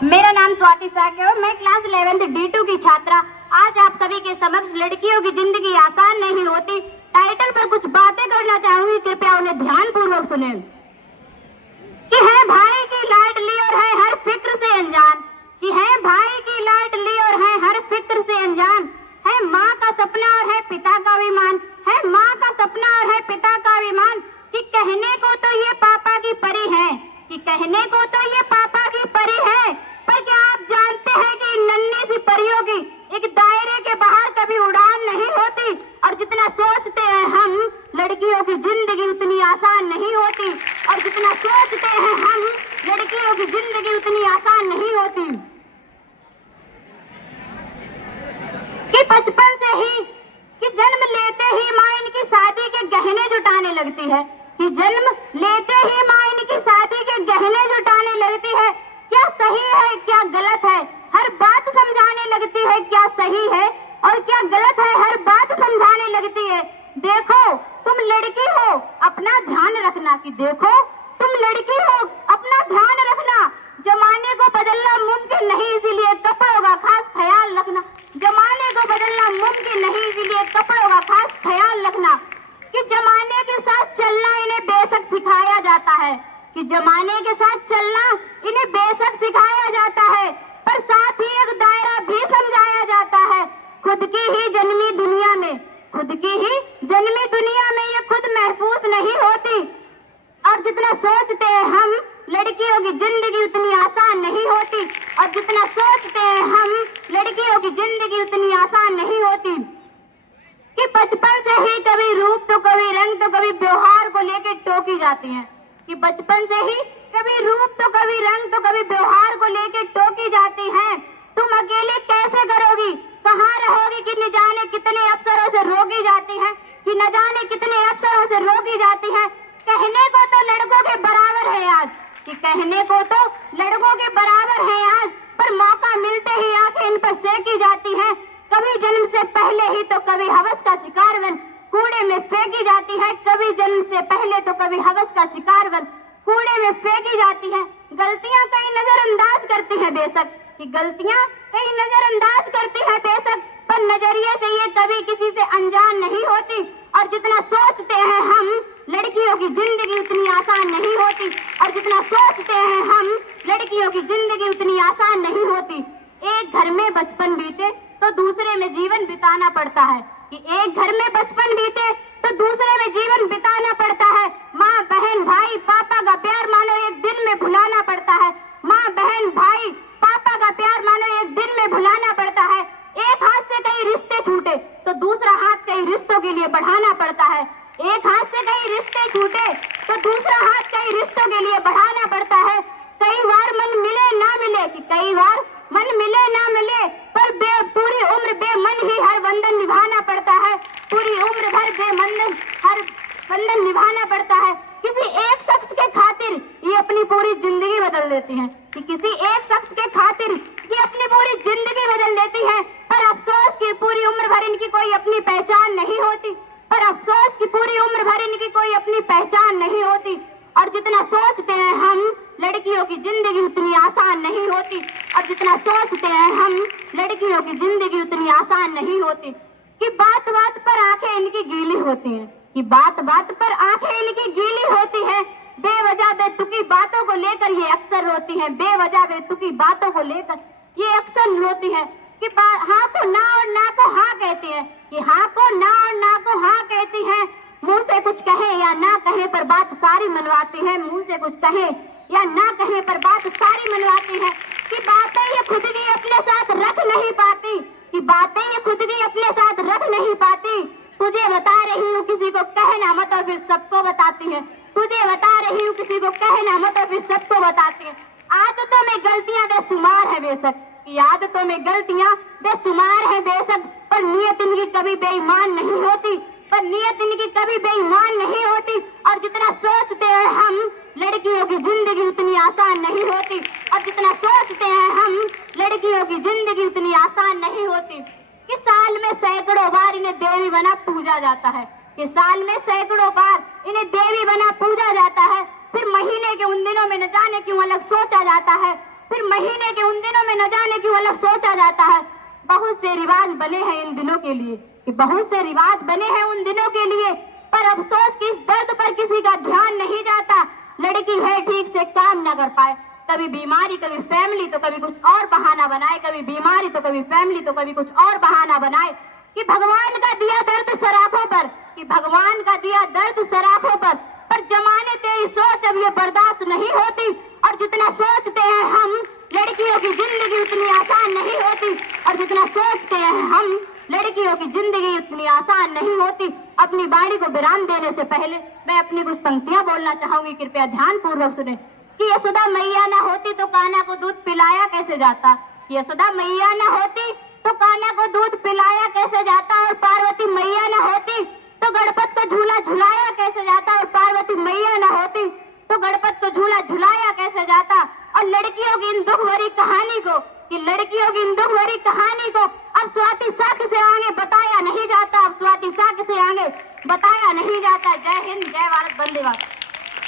मेरा नाम स्वाति साके है। मैं क्लास 11th D2 की छात्रा। आज आप सभी के समक्ष लड़कियों की जिंदगी आसान नहीं होती टाइटल पर कुछ बातें करना चाहूंगी, कृपया उन्हें ध्यान पूर्वक सुने। कि है भाई की लाडली और है हर फिक्र से अनजान, कि है भाई की लाडली और है हर फिक्र से अनजान, है माँ का सपना और है पिता का विमान, है माँ का सपना और है पिता का विमान। कि कहने को तो ये पापा की परी है, कि कहने को तो ये पापा की परी है, पर क्या आप जानते हैं कि इन नन्ही सी परियों की एक दायरे के बाहर कभी उड़ान नहीं होती। और जितना सोचते हैं हम लड़कियों की जिंदगी उतनी आसान नहीं होती, और जितना सोचते हैं हम लड़कियों की जिंदगी उतनी आसान नहीं होती। कि बचपन से ही कि जन्म लेते ही माँ इनकी शादी के गहने जुटाने लगती है, कि जन्म लेते ही माँ इनकी शादी के गहने जुटाने लगती है। क्या सही है क्या गलत है हर बात समझाने लगती है, क्या सही है और क्या गलत है हर बात समझाने लगती है। देखो तुम लड़की हो अपना ध्यान रखना, कि देखो तुम लड़की हो अपना ध्यान रखना, जमाने को बदलना मुमकिन नहीं इसीलिए कपड़ों का खास ख्याल रखना, जमाने को बदलना मुमकिन नहीं इसीलिए कपड़ों का खास ख्याल रखना। कि जमाने के साथ चलना इन्हें बेशक सिखाया जाता है, कि जमाने के साथ चलना इन्हें बेशक सिखाया जाता है, पर साथ ही एक दायरा भी समझाया जाता है। खुद की ही जन्मी दुनिया में, खुद की ही जन्मी दुनिया में ये खुद महफूज नहीं होती। और जितना सोचते हैं हम लड़कियों की जिंदगी उतनी आसान नहीं होती, और जितना सोचते हैं हम लड़कियों की जिंदगी उतनी आसान नहीं होती। कि बचपन से ही कभी रूप तो कभी रंग तो कभी व्यवहार को लेकर टोकी जाती हैं, कि बचपन से ही कभी रूप तो कभी रंग तो कभी व्यवहार को लेकर टोकी जाती हैं। तुम अकेले कैसे करोगी, कहाँ रहोगी, कि न जाने कितने अफसरों से रोकी जाती हैं, कि न जाने कितने अफसरों से रोकी जाती हैं। कहने को तो लड़कों के बराबर है आज, कि कहने को तो लड़कों के बराबर है आज, पर मौका मिलते ही आंखें इन पर सेकी जाती हैं। कभी जन्म से पहले ही तो कभी हवस का शिकार बन कूड़े में फेंकी जाती है, कभी जन्म से पहले तो कभी हवस का शिकार बन कूड़े में फेंकी जाती है। गलतियां कहीं नजरअंदाज करती है बेशक, कि गलतियां कहीं नजरअंदाज करती है बेशक, पर नजरिए से ये कभी किसी से अनजान नहीं होती। और जितना सोचते हैं हम लड़कियों की जिंदगी उतनी आसान नहीं होती, और जितना सोचते हैं हम लड़कियों की जिंदगी उतनी आसान नहीं होती। एक घर में बचपन बीते तो दूसरे में जीवन बिताना पड़ता है, कि एक घर में बचपन बीते तो दूसरे में जीवन बिताना पड़ता है। माँ बहन भाई पापा का प्यार मानो एक दिन में भुलाना पड़ता है, माँ बहन भाई पापा का प्यार मानो एक दिन में भुलाना पड़ता है। एक हाथ से कई रिश्ते छूटे तो दूसरा हाथ कई रिश्तों के लिए बढ़ाना पड़ता है, एक हाथ से कई रिश्ते छूटे तो दूसरा हाथ कई रिश्तों के लिए बढ़ाना पड़ता है। कई बार मन मिले ना मिले, कि कई बार मन मिले ना मिले, पर पूरी उम्र बेमन ही हर बंधन निभाना पड़ता है, पूरी उम्र भर बेमन हर बंधन निभाना पड़ता है। किसी एक शख्स के खातिर ये अपनी पूरी जिंदगी बदल देती हैं, कि किसी एक शख्स के खातिर ये अपनी पूरी जिंदगी बदल देती हैं, पर अफसोस की पूरी उम्र भर इनकी कोई अपनी पहचान नहीं होती, पर अफसोस की पूरी उम्र भर इनकी कोई अपनी पहचान नहीं होती। और जितना सोचते हैं हम लड़कियों की जिंदगी उतनी आसान नहीं होती, और जितना सोचते हैं हम लड़कियों की जिंदगी उतनी आसान नहीं होती। कि बात बात पर आंखें इनकी गीली होती हैं, कि बात बात पर आंखें इनकी गीली होती हैं, बेवजह बेतुकी बातों को लेकर ये अक्सर रोती हैं, बेवजह बेतुकी बातों को लेकर ये अक्सर रोती हैं। कि हाँ को ना और ना को हाँ कहती हैं, कि हाँ को ना और ना को हाँ कहती हैं। मुंह से कुछ कहे या ना कहे पर बात सारी मनवाती है, मुंह से कुछ कहे या ना कहे पर बात सारी मनवाती है। कि बातें ये खुद की अपने साथ रख नहीं पाती, कि बातें ये खुद की अपने साथ रख नहीं पाती। तुझे बता रही हूँ किसी को कहना मत और फिर सबको बताती है, तुझे बता रही हूँ किसी को कहना मत और फिर सबको बताती है। आदतों में गलतियां बेशुमार है बेशक, कि आदतों में गलतियां बेशुमार है बेशक, पर नीयत इनकी कभी बेईमान नहीं होती, पर नीयत इनकी कभी बेईमान नहीं होती। और जितना सोचते हैं हम लड़कियों की जिंदगी उतनी आसान नहीं होती, और जितना सोचते हैं हम लड़कियों की जिंदगी उतनी आसान नहीं होती। कि साल में सैकड़ों बार इन्हें देवी बना पूजा जाता है, कि साल में सैकड़ों बार इन्हें देवी बना पूजा जाता है, फिर महीने के उन दिनों में न जाने क्यों अलग सोचा जाता है, फिर महीने के उन दिनों में न जाने क्यों अलग सोचा जाता है। बहुत से रिवाज बने हैं इन दिनों के लिए, कि बहुत से रिवाज बने हैं उन दिनों के लिए, पर अफसोस कि इस दर्द पर किसी का ध्यान नहीं जाता। लड़की है ठीक से काम न कर पाए, कभी बीमारी, कभी फैमिली, तो कभी कुछ और बहाना बनाए, कभी बीमारी तो कभी फैमिली, तो कभी कुछ और बहाना बनाए। कि भगवान का दिया दर्द सराखों पर, कि भगवान का दिया दर्द सराखों पर जमाने तेरी सोच अब ये बर्दाश्त नहीं होती। और जितना सोचते हैं हम लड़कियों की जिंदगी उतनी आसान नहीं होती, और जितना सोचते हैं हम लड़कियों की जिंदगी उतनी आसान नहीं होती। अपनी वाणी को विराम देने से पहले मैं अपनी कुछ पंक्तियां बोलना चाहूंगी, कृपया ध्यान पूर्वक सुने। कि यशोदा मैया न होती तो कान्हा को दूध पिलाया कैसे जाता, यशोदा मैया न होती तो कान्हा को दूध पिलाया कैसे जाता, और पार्वती मैया न होती तो गणपत को झूला झुलाया कैसे जाता, और पार्वती मैया न होती तो गणपत को झूला झुलाया कैसे जाता। और लड़कियों की इन दुख भरी कहानी को, कि लड़कियों की इन दुख भरी कहानी को अब स्वाति साक्ष्य से आगे बताया नहीं जाता, अब स्वाति साक्ष्य से आगे बताया नहीं जाता। जय हिंद, जय भारत, वंदे मातरम।